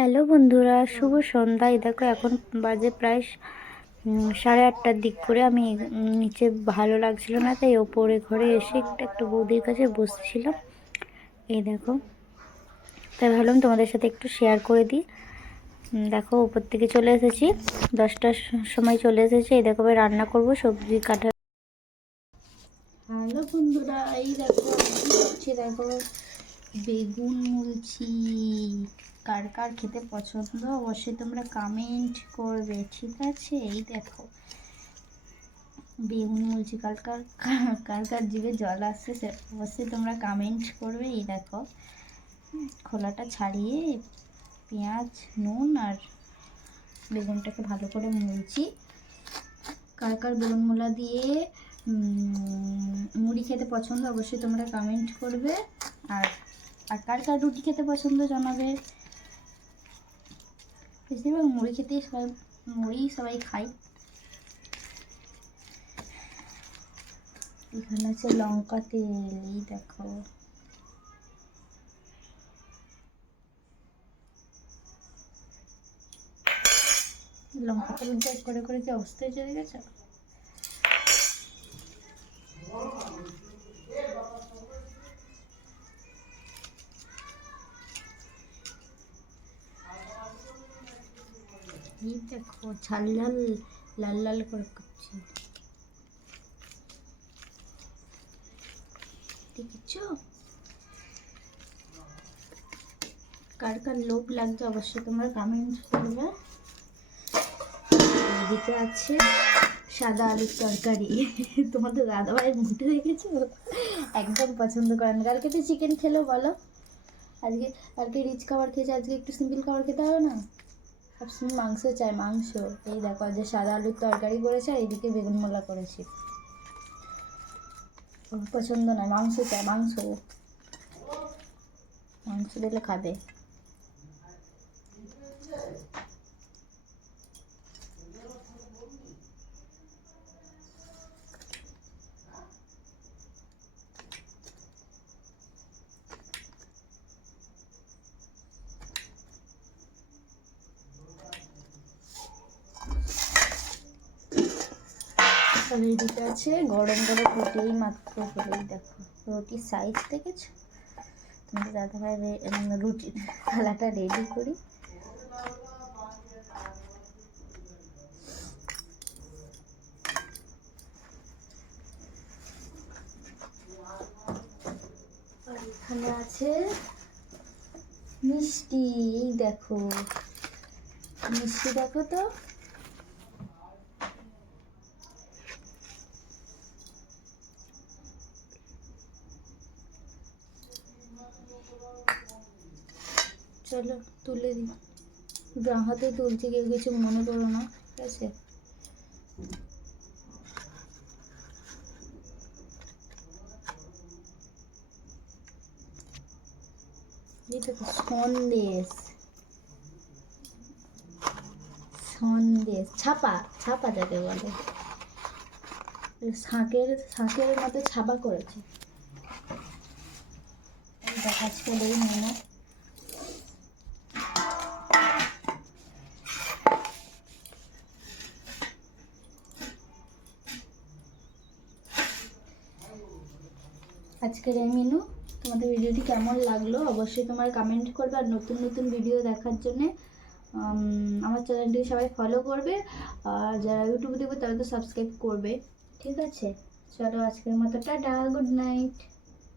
Hello বন্ধুরা, শুভ সন্ধ্যা। এই দেখো এখন বাজে প্রায় 8:30টার দিক করে। আমি নিচে ভালো লাগছিল না, তাই ওপরে ঘরে এসে একটু বৌদির কাছে বসছিলাম। এই দেখো, তাই ভাবলাম তোমাদের সাথে একটু শেয়ার করে দিই। দেখো ওপর থেকে চলে এসেছি, 10টার সময় চলে এসেছি। এই দেখো রান্না করব, সবজি কাটা। হ্যালো বন্ধুরা, এই দেখো হচ্ছে, দেখো বেগুন মুলছি। কার কার খেতে পছন্দ অবশ্যই তোমরা কমেন্ট করবে, ঠিক আছে? এই দেখো বেগুন মুলছি, কার কার কার কার জিভে জল আসছে সে অবশ্যই তোমরা কমেন্ট করবে। এই দেখো খোলাটা ছাড়িয়ে পেঁয়াজ, নুন আর বেগুনটাকে ভালো করে মুলছি। কার কার বেগুন মোলা দিয়ে মুড়ি খেতে পছন্দ অবশ্যই তোমরা কমেন্ট করবে। আর আর কার কার রুটি খেতে পছন্দ জানাবে। বেশিরভাগ মুড়ি খেতেই সবাই খায়। এখানে আছে লঙ্কা তেল, এই দেখো লঙ্কা তেল করে করে কি অবস্থায় চলে গেছে। এই দেখো ঝাল ঝাল লাল লাল করে করছি, দেখেছো? কার কার লোভ লাগছে অবশ্যই তোমরা কমেন্ট করবে। এদিকে আছে সাদা আলুর তরকারি। তোমাদের দাদাভাই মুখে দেখেছো, একদম পছন্দ করে না। কালকে তো চিকেন খেলো বলো, কালকে রিচ খাবার খেয়েছে, আজকে একটু সিম্পল খাবার খেতে হবে না? সবসময় মাংস চাই, মাংস। এই দেখো আজ সাদা আলুর তরকারি করেছে আর এদিকে বেগুন মোলা করেছি। পছন্দ নয়, মাংস চাই, মাংস মাংস দিলে খাবে। এদিকে আছে গরম গরম রুটি, মাত্র হলেই দেখো রুটির সাইজ দেখেছো? তোমাদের দাদাভাই রুটি থালাটা রেডি করি। আর এখানে আছে মিষ্টি, এই দেখো মিষ্টি, দেখো তো চলো তুলে দিই। হাতে তুলছি, কেউ কিছু মনে করো না, ঠিক আছে? এই দেখো সন্দেশ, সন্দেশ ছাপা, ছাপা যাকে বলে, শাঁখের মতো ছাপা করেছে। দেখাচ্ছে এই মেনু। আজকের এই মেনু। তোমাদের ভিডিওটি কেমন লাগলো অবশ্যই তোমরা কমেন্ট করবে। আর নতুন নতুন ভিডিও দেখার জন্যে আমার চ্যানেলটি সবাই ফলো করবে। আর যারা ইউটিউবে দেখবে তারা তো সাবস্ক্রাইব করবে, ঠিক আছে? চলো আজকের মতো টাটা, গুড নাইট।